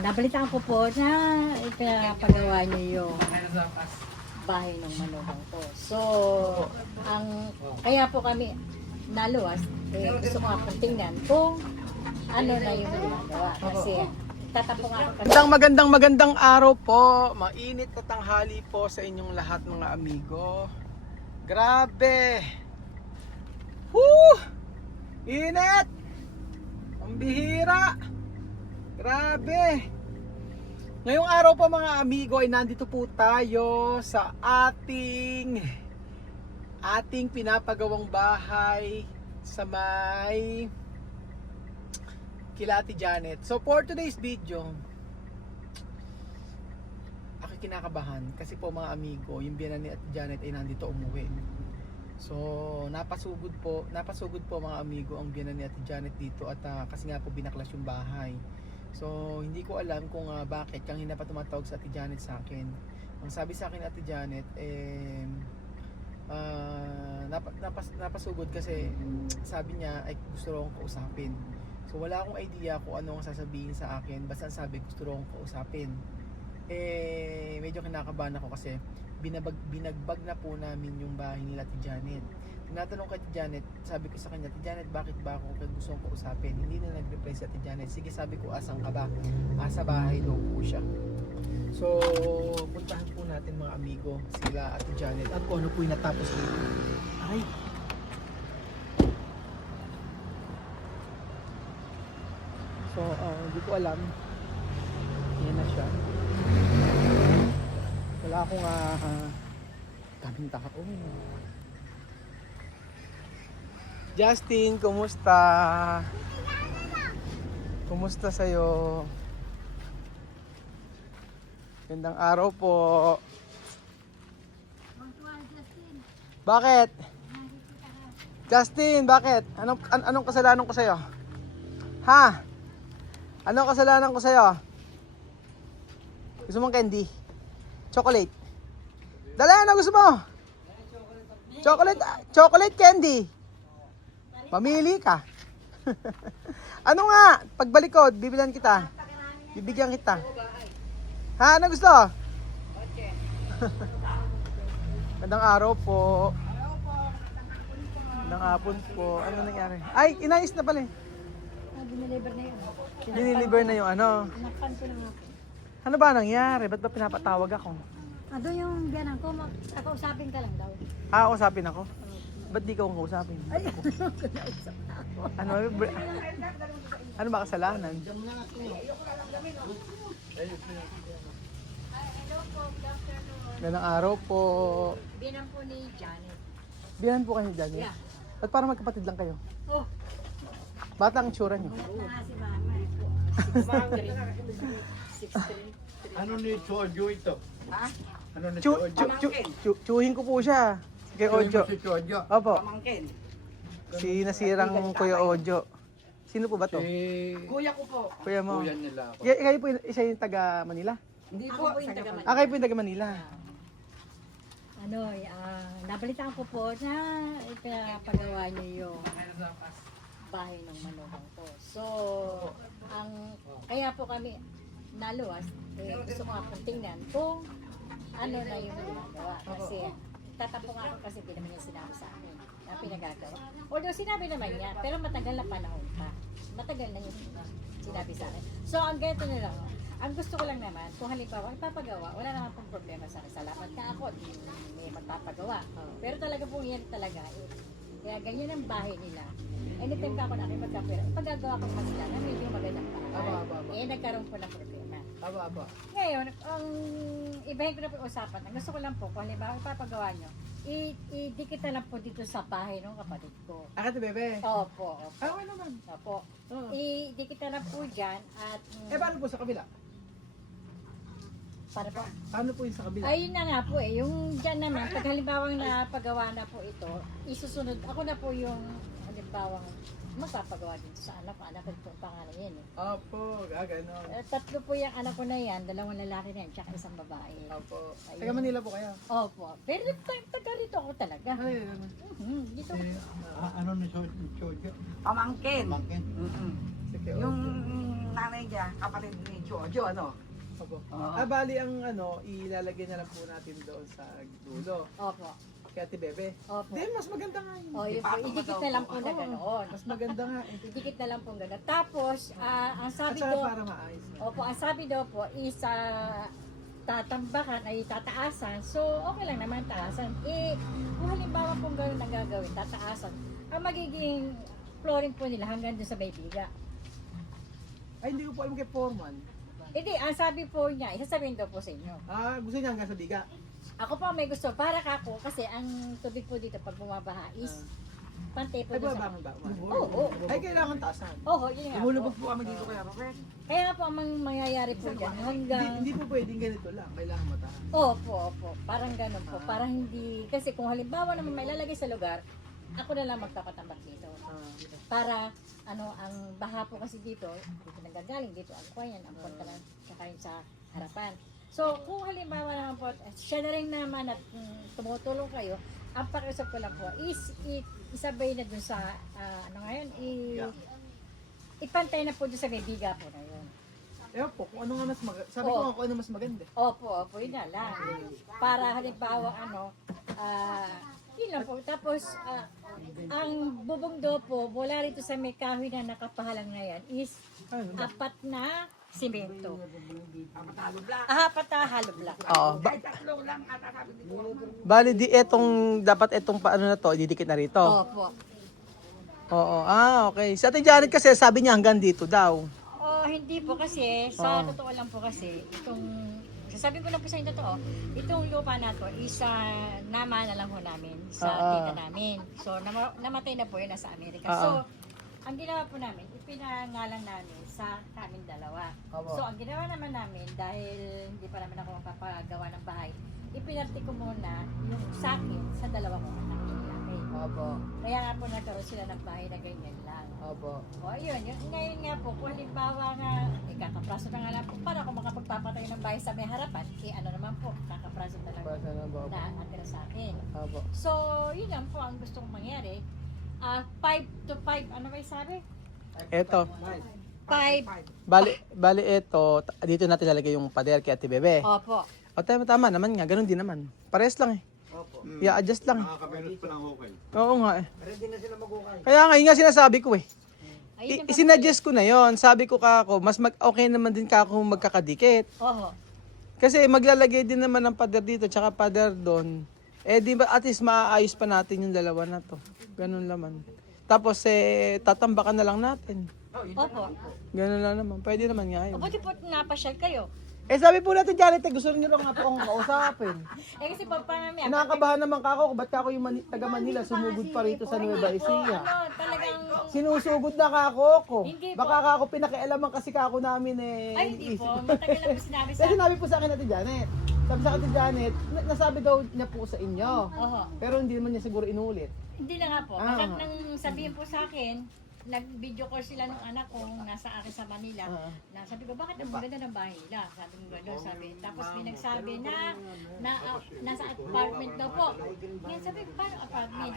Nabalitaan ko po na ipinapagawa niyo yung bahay ng manugang ko. So, kaya po kami naluwas, gusto ko nga pong tingnan kung ano na yung ginagawa. Kasi tatapong ako kasi. Magandang araw po. Mainit na tanghali po sa inyong lahat mga amigo. Grabe! Woo! Init! Ang bihira! Grabe! Ngayong araw po mga amigo ay nandito po tayo sa ating pinapagawang bahay sa may kila Ate Janet. So for today's video, ako kinakabahan kasi po mga amigo, yung biyanan ni Ate Janet ay nandito umuwi. So napasugod po mga amigo ang biyanan ni Ate Janet dito at kasi nga po binaklas yung bahay. So hindi ko alam kung bakit kanina pa tumatawag sa Ate Janet sa akin. Ang sabi sa akin Ate Janet napasugod kasi sabi niya ay gusto raw akong kausapin. So wala akong idea kung ano ang sasabihin sa akin, basta sabi gusto raw akong kausapin. Medyo kinakabahan ako kasi binagbag na po namin yung bahay nila Ate Janet. Tinatanong kay Ate Janet, sabi ko sa kanya, Ate Janet, bakit ba ako gusto kong kausapin? Hindi na nag-reply si Ate Janet. Sige, sabi ko, asan ka ba? Sa bahay daw po siya. So, puntahan po natin mga amigo, sila Ate Janet, at kung ano po yung natapos dito. Ay! So, hindi ko alam. Yan na siya. Wala akong daming tao. Justin, kumusta? Kumusta sa'yo? Gandang araw po. Bakit? Justin, bakit? Anong kasalanan ko sa'yo? Ha? Anong kasalanan ko sa'yo? Gusto mong candy? Chocolate? Dali, ano gusto mo? Chocolate candy. Mamili ka. Ano nga? Pagbalik ko, bibilan kita. Bibigyan kita. Ha? Ano gusto? Magandang araw po. Magandang hapon po. Ano nangyari? Ay, inayos na pala eh. Diniliver na yun. Diniliver na yung ano. Nakpan ko na nga po. Ano ba nangyari? Ba't ba pinapatawag ako? Doon yung biyanan ko, kakausapin ka lang daw. Usapin ako? Ba't di ka akong kausapin? Ay, kinausap na ako. Ano ba kasalanan? Hello po, good afternoon. Ganang araw po. Biyanan po ni Janet. Biyanan po kayo ni Janet? Yeah. At parang magkapatid lang kayo? Oh, Bata ang itsura niyo? ulat na nga si mama. 6'3". Ano ni Chojo ito? Ha? Ano ni Chojo? Chuhin ko po siya. Kay Ojo. Si Chojo. Opo. Pamangkin. Si nasirang Kuya Ojo. Sino po ba to? Si Kuya ko po. Kuya mo. kuya nila ako. Kayo po isa yung taga Manila? Hindi Ako po. po yung taga Kayo po yung taga Manila. Nabalitaan ko po na ipinapagawa niyo yung bahay ng manugang ko. So, kaya po kami naluwas, gusto ko nga pong tingnan kung ano na yung ginagawa. Kasi tatapong ako kasi hindi naman yung sinabi sa akin na pinagagawa. Although sinabi naman niya, pero matagal na panahon pa. Matagal na yung sinabi sa akin. So, ang ganito na lang. Ang gusto ko lang naman, kung halimbawa ipapagawa, wala naman pong problema sa akin. Salamat ka ako, may magpapagawa. Pero talaga po yan talaga. Kaya ganyan ang bahay nila. Anytime ka ako na aking magkapera, ipagagawa ko pa sila na medyo magandang bahay. Nagkaroon po ng problema. Aba. Ngayon, ang ibahin ko na po yung usapan. Ang gusto ko lang po, kung halimbawa ipapagawa nyo, idikit na lang po dito sa bahay ng kapatid ko. Akit bebe. Opo. Okay naman. Opo. Oo. Idikit na lang po dyan at... Paano po sa kabila? Para po. Paano po yung sa kabila? Ayun na nga po yung dyan naman, pag halimbawang napagawa na po ito, isusunod, ako na po yung halimbawang magpapagawa dito sa anak ko. Anak ko itong pangalan yan eh. Opo, gano'n. Tatlo po yung anak ko na yan, dalawang lalaki na yan, tsaka isang babae. Opo. Ayun. Taga Manila po kayo? Opo. Pero taga rito ako talaga. Ay, ano? Dito. Ano ni Chojo? Pamangkin. Pamangkin. Mm-mm. Sige, Yung okay. nanay niya, kapatid ni Jojo, ano? Opo. Oo. Bali ang ilalagay na lang po natin doon sa dulo. Opo. Kaya Ate Bebe. Opo. Then, mas maganda nga yun. O, yun po, idikit na lang po na ganoon. Mas maganda nga. Idikit na lang po ganoon. Tapos, ang At sabi saka daw, para maayos na. opo, ang sabi daw po is tatambakan ay tataasan. So, okay lang naman taasan. Kung halimbawa pong gano'n ang gagawin, tataasan, ang magiging flooring po nila hanggang doon sa may biga. Ay, hindi ko po alam kay Foreman. Hindi, ang sabi po niya, isasabihin daw po sa inyo. Gusto niya hanggang sa biga. Ako po may gusto, para kako, kasi ang tubig po dito pag bumabaha is pantay po Ay, doon sa... babangon ba? Oo. Ay, kailangan taasan. Oo, yun nga po. Lumulubog po kami dito kaya, Robert. Kaya nga po ang mangyayari po dyan hanggang... Hindi po pwedeng ganito lang. Kailangan mataas. Opo, opo. Parang ganun po. Para hindi... Kasi kung halimbawa naman may lalagay sa lugar, ako na lang magtapatambak dito. Para, ang baha po kasi dito nanggagaling dito, ang kuwayan, ang punta lang, tsaka yun sa harapan. So, kung halimbawa naman po, siya na rin naman at tumutulong kayo, ang pakiusap ko lang po is isabay na dun sa, ipantay na po dun sa may biga po na yun. Ewan po, kung ano nga mas maganda. Sabi ko nga kung ano mas maganda. Opo, opo, yun na lang. Para halimbawa, yun lang po. Tapos, ang bubong do po, mula rito sa may kahoy na nakapahalang na yan, is Ano? 4 na simento. Kapatalo black. 4 na hollow block. Oo. Ay, tatlo lang ata sabi ni Foreman. Bali, dapat itong paano na to, ididikit na rito. Opo. Oo. Okay. Sa Ate Janet kasi sabi niya hanggang dito daw. Oh, hindi po kasi, sa totoo lang po kasi, sasabihin ko lang po sa inyo totoo, itong lupa na to is nama na lang ho namin sa tita namin. So, namatay na po yun nasa Amerika. So, ang ginawa po namin, ipinangalan namin sa kaming dalawa. Opo. So, ang ginawa naman namin, dahil hindi pa naman ako magpapagawa ng bahay, ipinarti ko muna yung sa akin sa dalawa kong anak yung lalaki. Opo. Kaya nga po nagkaroon sila ng bahay na ganyan lang. Opo. O ayun, ngayon nga po, kung halimbawa nga, kakapraso na nga lang po, para kung makapagpapatay ng bahay sa may harapan, naman po, kakapraso na lang Basta na ba? na atira sa akin. Opo. So, yun lang po ang gustong mangyari. 5 to 5, ano ba yung sabi? Eto. 5. Bali ito, dito natin lalagay yung pader kay Ate Bebe. Opo. O tama naman nga, ganun din naman. Pares lang eh. Opo. I-adjust lang. Nakakamenos pa lang okay. Oo nga eh. Ready na sila mag-ukay. Kaya nga, yun nga sinasabi ko eh. Ayun yung Isinadjust ko na yon. Sabi ko kako, mas okay naman din kako magkakadikit. Oho. Kasi maglalagay din naman ng pader dito, tsaka pader doon. Di ba at least maaayos pa natin yung dalawa na to. Ganun naman. Tapos tatambakan na lang natin. Opo. Ganun lang naman. Pwede naman nga yun. O, buti po napasyal kayo. Sabi po natin, Janet, gusto niyo lang nga po akong kausapin. Kasi pag mamaya, Nakakabahan naman kako, ba't kako yung taga Manila sumugod pa rito sa Nueva Ecija? talagang, Sinusugod na kako ko. Hindi po. Baka kako pinakialaman kasi kako namin ay hindi po, matagal na po sinabi sa Kasi sinabi po sa akin natin Janet. Sabi sa akin Janet, nasabi daw niya po sa inyo. Oho. Pero hindi naman niya siguro inulit. Hindi na nga po. Ah. Hanggang nang sabihin po sa akin, nag-video call sila ng anak ko nasa akin sa Manila. Na sabi ko, bakit ang ganda ng bahay nila? Sabi ko gano'n, sabi. Tapos may nagsabi na nasa apartment daw po. Ngayon sabi ko, paano apartment?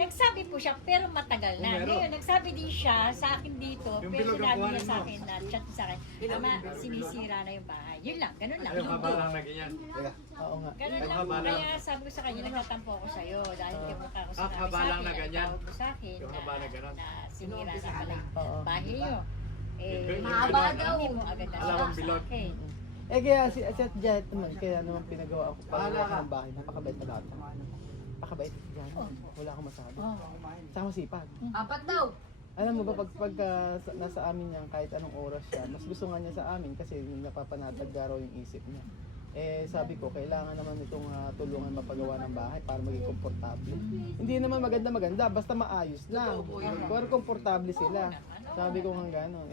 Nagsabi po siya, pero matagal na. Ngayon, nagsabi din siya sa akin dito, pero sinabi niya sa akin na chat sa akin, Ama, sinisira na yung bahay. Yun lang, ganun lang. Yung haba lang na ganyan. Oo nga. Ganun lang po. Kaya sabi ko sa kanya, nagtatampo ako sa'yo dahil hindi mo ka ako sinabi haba sa lang akin. na ganyan. Tawag mo sa akin Yung haba na ganun. na sinira na pala Oo. yung bahay niyo. Yung Mahaba bilog. daw. Hindi mo agad na Alawang sa bilog. akin. Kaya si Ate Janet naman, kaya naman pinagawa ako para ng bahay. Napakabait na bata. Napakabait si Janet. Wala akong masabi. Saka masipag. 4 daw. Alam mo ba, pag nasa amin yan, kahit anong oras siya, mas gusto nga niya sa amin kasi napapanatag raw yung isip niya. Sabi ko, kailangan naman itong tulungan mapagawa ng bahay para maging komportable. Hindi naman maganda, basta maayos lang. Pero komportable sila. Sabi ko nga gano'n.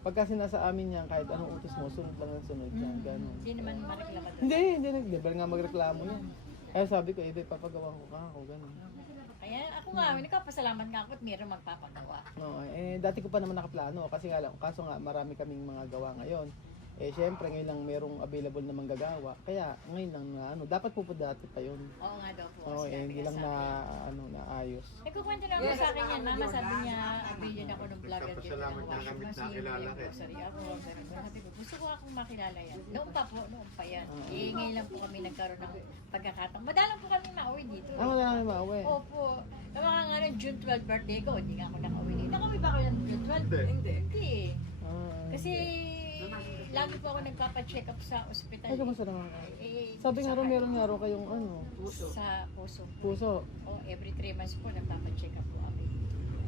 Pagka sinasa amin yan, kahit anong utos mo, sunod lang ang sunod yan. Gano'n. Hindi naman mareklamo doon. Hindi nag-level nga magreklamo yan. Kaya sabi ko, papagawa ko ka ako, gano'n. Kaya ako nga, nagpapasalamat nga ako at mayroong magpapagawa. No, dati ko pa naman nakaplano kasi nga lang, kaso nga marami kaming mga gawa ngayon. Eh syempre ngayon lang merong available na manggagawa. Kaya ngayon lang na ano, dapat po dati pa yun. Oo nga daw po. Oo, sinabi hindi nga lang sa na akin. ano na ayos. Eh, kukwento naman po sa akin yan, mama, sabi niya, bilhin ako ng vlog at yun, Nagpapasalamat ng na washing kami machine, nakilala yung ka eh. grocery ako, ganun. Sabi ko, gusto ko akong makilala yan. Noon pa yan. Oo. Eh, ngayon lang po kami nagkaroon ng pagkakataon. Madalang po kami mauwi dito. Ah, wala kami mauwi. Opo. Yung mga nga ng June 12 birthday ko, hindi nga ako nakauwi dito. Nakauwi ba ako ng June 12? Hindi. Hindi. Hindi eh. Ah. Kasi, lagi po ako nagpapacheck up sa ospital. Ay, kamusta naman ka? Sabi nga sa- raw meron nga raw kayong ano, Sa puso. puso. Oh, every 3 months po nagpapacheck up po kami.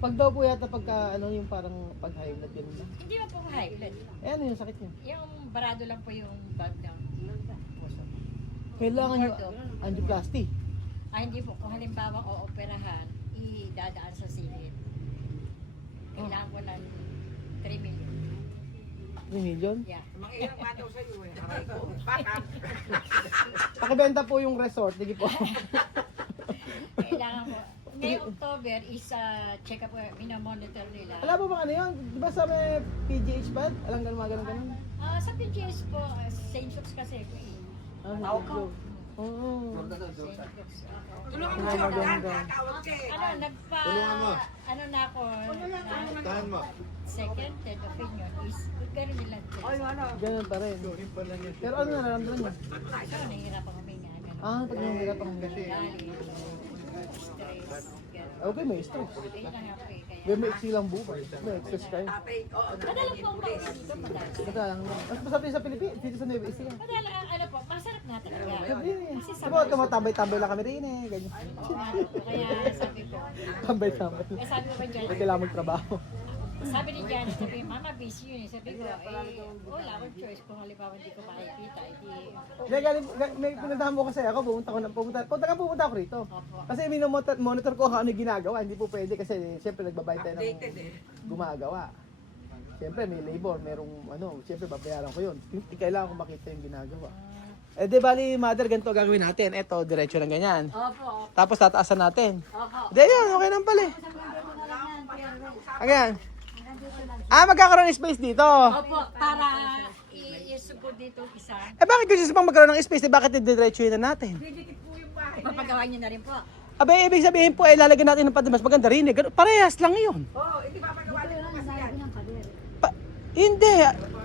Pag daw po yata pagka ano yung parang pag high blood ganun ba? Hindi man po high blood. Eh ano yung sakit niya? Yung barado lang po yung valve ng puso. Kailangan nyo Ordo. angioplasty. Hindi po. Kung halimbawa o operahan, idadaan sa silid. Kailangan ko ng 3 million. 3 million? Yeah. Mga ilang nga daw sa'yo eh. Aray ko. Baka. Pakibenta po yung resort, sige po. Kailangan ko. Ngayong October is check-up, minamonitor nila. Alam mo ba ano yun? Di ba sa may PGH pad? Alam ganun mga ganun? Sa PGS po, St. Luke's kasi ko eh. Tawag ko. Oo. St. Luke's. Tulungan mo Ay, siya. maganda. Tatawag ka eh. Tulungan mo. Ano na ako, Tahan mo. second, third opinion is, ganun nila. Ay, ano. Ganun pa rin. Pero ano nararamdaman niya? So, nahihirapan kami nga. Ganun. Ah, pag nangyayarap ang gashi. Galit, stress, ganun. Okay, may stress. Ayun na nga po eh. Kaya, May maiksi lang buhay. May excess kayo. Tatay, oo. madalang po ako mauwi dito, madalang. Basta lang naman. Mas masarap din sa Pilipinas. Dito sa Nueva Ecija. Madalang, ano po, masarap nga talaga. Sabi eh. Kasi sa Diba, tumatambay-tambay lang kami rin eh. Ganyan. Kaya sabi ko, Tambay-tambay. sabi ko ba dyan, May kailangan magtrabaho. sabi ni Janet, sabi, mama busy yun eh. Sabi ko, wala akong choice kung halimbawa hindi ko makikita, Hindi, may pinuntahan mo kasi ako. Pumunta ako rito. Opo. Kasi monitor ko kung ano yung ginagawa. Hindi po pwede kasi siyempre nagbabayad tayo ng Updated eh. gumagawa. Siyempre may labor, merong ano, siyempre babayaran ko yun. Kailangan ko makita yung ginagawa. Eh di bali, mother, ganito gagawin natin. Eto, diretso lang ganyan. Opo, Tapos tataasan natin. opo. Hindi, yun, okay lang pala eh. Ayan. Magkakaroon ng space dito. Opo, para i-support dito isa. Eh bakit gusto pang magkaroon ng space? Eh bakit diretso yun na natin? Didikit po yung bahay. Ipapagawa niyo na rin po. Abay, ibig sabihin po, lalagyan natin ng pati mas maganda rin eh. Parehas lang yun. Oo, hindi papagawa din po kasi yan. Hindi.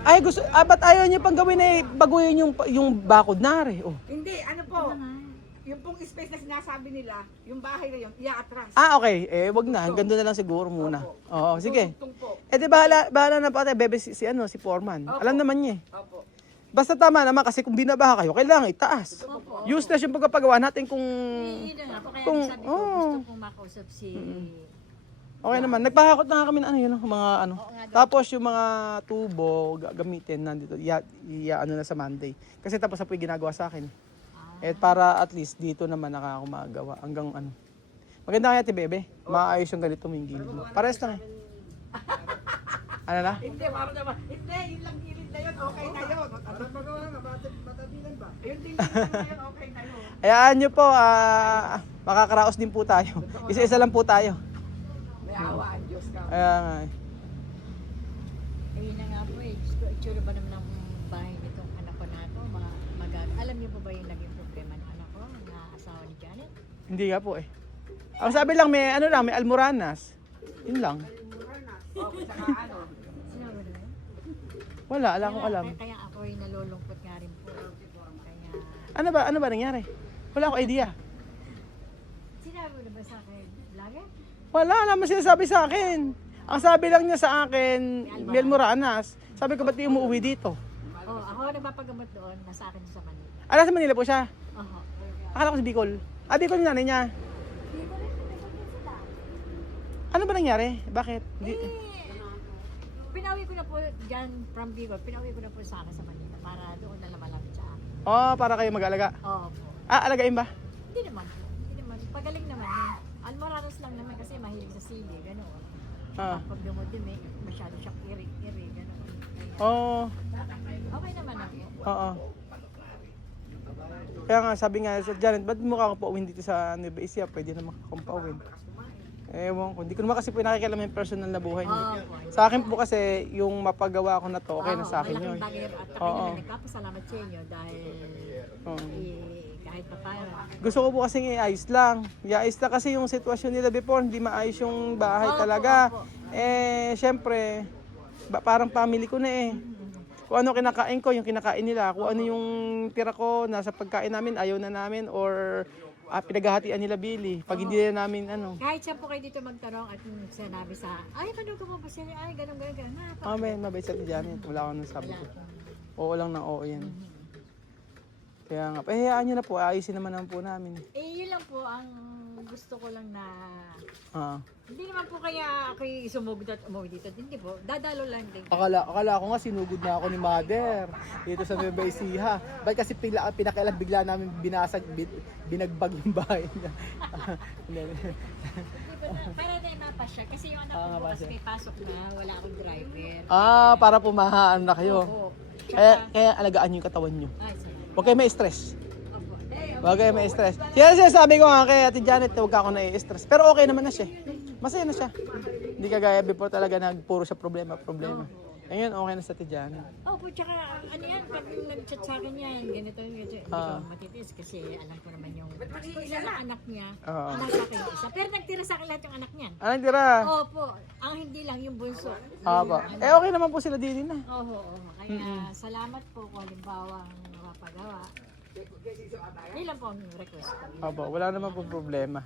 Ay, ba't ayaw niyo pang gawin eh, baguhin yung bakod na rin. Oh. Hindi, ano po. Yung pong space na sinasabi nila, yung bahay na yun, iaatras. Okay. Eh, wag na. Hanggang doon na lang siguro muna. Oo, sige. Tungtong po. Eh, di bahala na po tayo, bebe, si Foreman. Opo. Alam naman niya eh. Opo. Basta tama naman kasi kung binabaha kayo, kailangan itaas. Opo. Useless yung pagpapagawa natin kung... Yun na nga po, kaya Kung- sabi ko, oo. gusto kong makausap si... Okay naman. Nagpahakot na nga kami ng ano yun, mga ano. Oo nga daw. Tapos yung mga tubo, gagamitin nandito. Ano na sa Monday. Kasi tapos na po yung ginagawa sa akin. Eh para at least dito naman nakakumagawa hanggang ano. Maganda kaya Bebe. Maayos yung ganito yung gilid mo. Pares lang eh. Ano na? Hindi, para naman. Hindi, yun lang gilid na yun, okay na yun. Ano magawa nga, matabilan ba? Yung gilid na yun, okay na yun. Hayaan nyo po, makakaraos din po tayo. Isa-isa lang po tayo. May awa ang Diyos ka. Kaya nga eh. Ayun na nga po eh. Gusto, itsura ba naman ng bahay nitong anak ko na ito? Alam niyo po ba yung naging problema ng anak ko na asawa ni Janet? Hindi nga po eh. Ang sabi lang, may almoranas. Yun lang. Okay, saka ano. Sinabi na yun? Wala akong alam. Kaya ako ay nalulungkot nga rin po. Kaya, Ano ba nangyari? Wala akong idea. sinabi mo na ba sa akin, lagi? Wala naman sinasabi sa akin. Ang sabi lang niya sa akin, may almoranas. Sabi ko, ba't di umuwi dito? Oh, ako nagpapagamot doon, nasa akin sa Manila. Sa Manila po siya. Oho. Akala ko sa Bicol. Bicol yung nanay niya. Ano ba nangyari? Bakit? Pinawi ko na po dyan from Bicol, pinawi ko na po sa akin sa Manila para doon na malapit sa akin. Para kayo mag-alaga. Oo po. Alagain ba? Hindi naman po. Hindi naman. Pagaling naman eh. Almoranos lang naman kasi mahilig sa sili, gano'n. Pag dumudumi, masyado siyang iri, gano'n. Okay naman ako. Oo. Kaya nga, sabi nga sa Janet, ba't mo kakapauwin dito sa Nueva Ecija? Pwede na makakampauwin. Ewan ko. Hindi ko naman kasi po nakikialam yung personal na buhay niya. Opo. Sa akin po kasi, yung mapagawa ko na to, okay na sa akin yun. Malaking bagay at kami Oo. naman nagpapasalamat sa inyo dahil Oo. kahit pa paano. Gusto ko po kasi iayos lang. Iayos na kasi yung sitwasyon nila before, hindi maayos yung bahay Opo, talaga. opo. Syempre, parang family ko na eh. Kung ano kinakain ko, yung kinakain nila. Kung ano yung tira ko, nasa pagkain namin, ayaw na namin, or pinaghahatian nila Billy. Pag hindi na namin, Kahit siya po kayo dito magtanong at sinabi sa, ay, paano ko po sila, ay, ganun. mabait sa Janet. Wala akong nasabi ko. Oo lang na oo yan. Kaya nga, hayaan nyo na po, ayusin naman po namin. Yun lang po ang gusto ko lang na, Ah. hindi naman po kaya ako sumugod at umuwi dito. Hindi po, dadalo lang din. Akala ko nga sinugod na ako ni Mother dito sa Nueva Ecija. Ba't kasi pinakailan bigla namin binagbag yung bahay niya. Hindi po na, para na mapasya. Kasi yung anak ko bukas may pasok na, wala akong driver. Para pumahaan na kayo. Oo. Kaya alagaan niyo yung katawan niyo. Ay, sorry. Huwag kayo may stress. Opo. Huwag kayo may stress. Kaya sabi ko nga kay Ate Janet, huwag ako na-stress. Pero okay naman na siya. Masaya na siya. Hindi kagaya before talaga puro siya problema. Ngayon okay na sa Ate Janet. Opo, tsaka ano yan, pag nag-chat sa akin yan, ganito, hindi ko matitis kasi alam ko naman yung isa lang anak niya, Oo. nasa akin yung isa. Pero nagtira sa akin lahat yung anak niyan. Anong tira? Opo, ang hindi lang yung bunso. Aba. Okay naman po sila din na. Oo. Kaya salamat po kung halimbawa ang mapagawa. Yun lang po ang request ko. Aba, wala naman po problema.